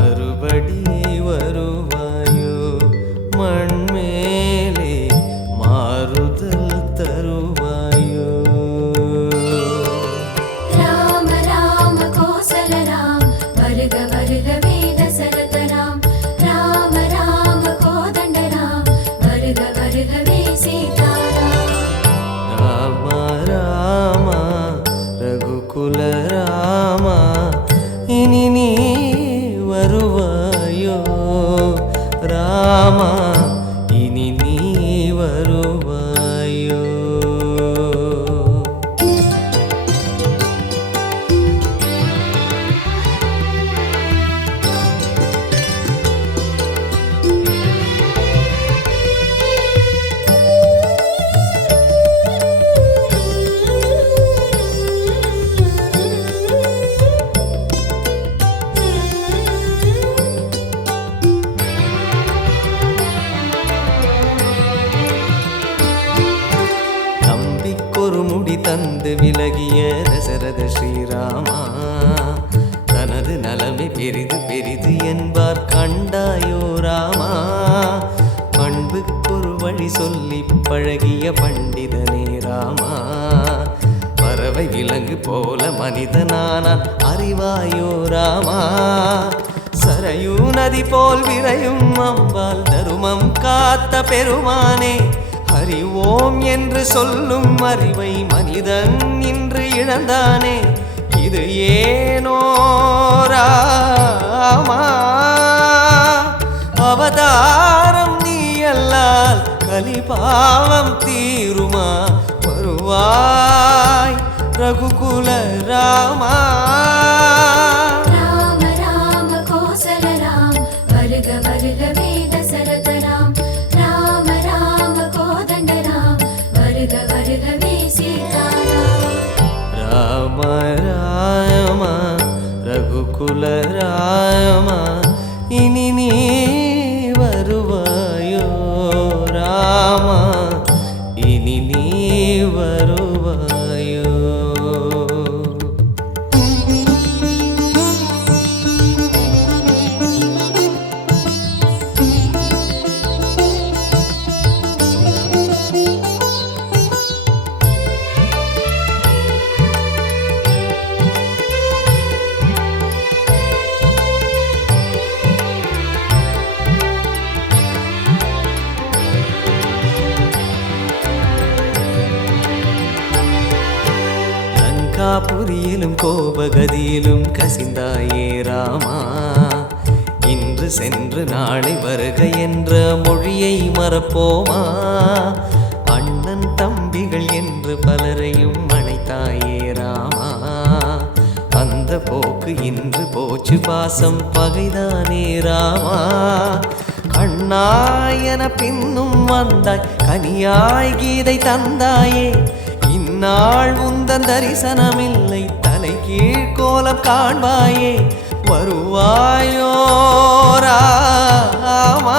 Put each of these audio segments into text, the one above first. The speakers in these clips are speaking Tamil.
மறுபடி வருவாயோ மண்மேலே மாறுதல் தருவாயோ. ராம ராம கோசல ராம் வருக வருகவே தசரத ராம். ராம ராம கோதண்ட ராம் வருக வருகவே சீதாராம். ராம ராம ரகுகுல ராம இனி நீ வருவாயோ ராமா இனி நீ வருவாயோ. ஒரு முடி தந்து விலகிய தசரத ஸ்ரீராமா தனது நலமை பெரிது பெரிது என்பார் கண்டாயோ ராமா. பண்புக்கொரு வழி சொல்லி பழகிய பண்டிதனே ராமா. பறவை விலங்கு போல மனிதனானான் அறிவாயோ ராமா. சரையூ நதி போல் விரையும் அம்பால் தருமம் காத்த பெருமானே. அறிவோம் என்று சொல்லும் அறிவை மனிதன் இன்று இழந்தானே. இது ஏனோ ராமா. அவதாரம் நீ அல்லால் கலிபாவம் தீருமா. வருவாய் ரகுகுல ராமா. ராம ராம கோசல ராம் வருக வருகவே தசரத ராம். ராம ராம கோதண்ட ராம் வருக வருகவே சீதாராம். ராம ராம ரகுகுல ராம இனி நீ வருவாயோ ராமா இனி நீ வருவாயோ. புரியிலும் கோபகதியிலும் கசிந்தாயே ராமா. இன்று சென்று நாளை வருக என்ற மொழியை மறப்போமா. அண்ணன் தம்பிகள் என்று பலரையும் அழைத்தாயே ராமா. அந்த போக்கு இன்று போச்சு பாசம் பகைதானே ராமா. கண்ணாயன பின்னும் வந்தாய் கனியாய் கீதை தந்தாயே. இந்நாள் உந்தன் தரிசனமில்லை தலை கீழ்கோலம் காண்பாயே. வருவாயோ ராமா.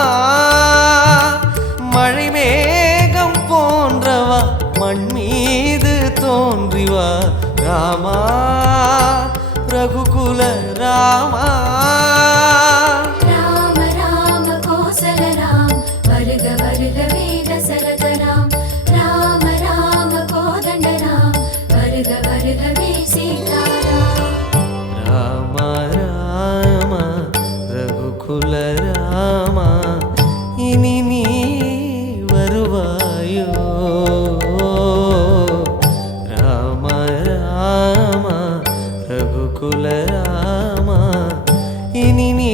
மழை மேகம் போன்றவா மண் மீது தோன்றிவா ராமா ரகுகுல ராமா. ராம ராம கோசல ராம் வருக வருகவே தசரத ராம். ராம ராம கோதண்ட ராம் வருக வருகவே சீதாராம். ராம ராம ரகுகுல ராமா இனி நீ வருவாயோ ராம ராம ரகுகுல ராமா இனி நீ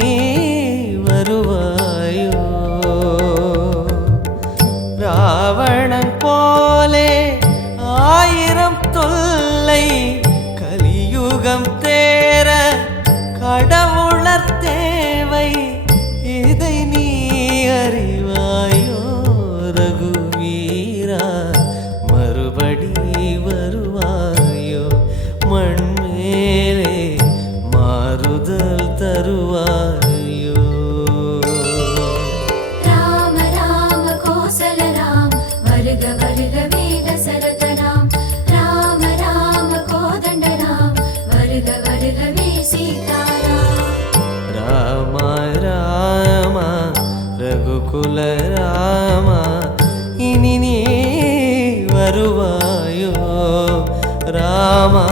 வருவாயோ. ராவணன் போலே ஆயிரம் தொல்லை கலியுகம் தேர கடவுளர் தேவை. இதை நீ அறிவாயோ ரகுவீரா. மறுபடி வருவாயோ மண்மேலே மாறுதல் தருவாய். ரகுகுல ராமா இனி நீ வருவாயோ ராமா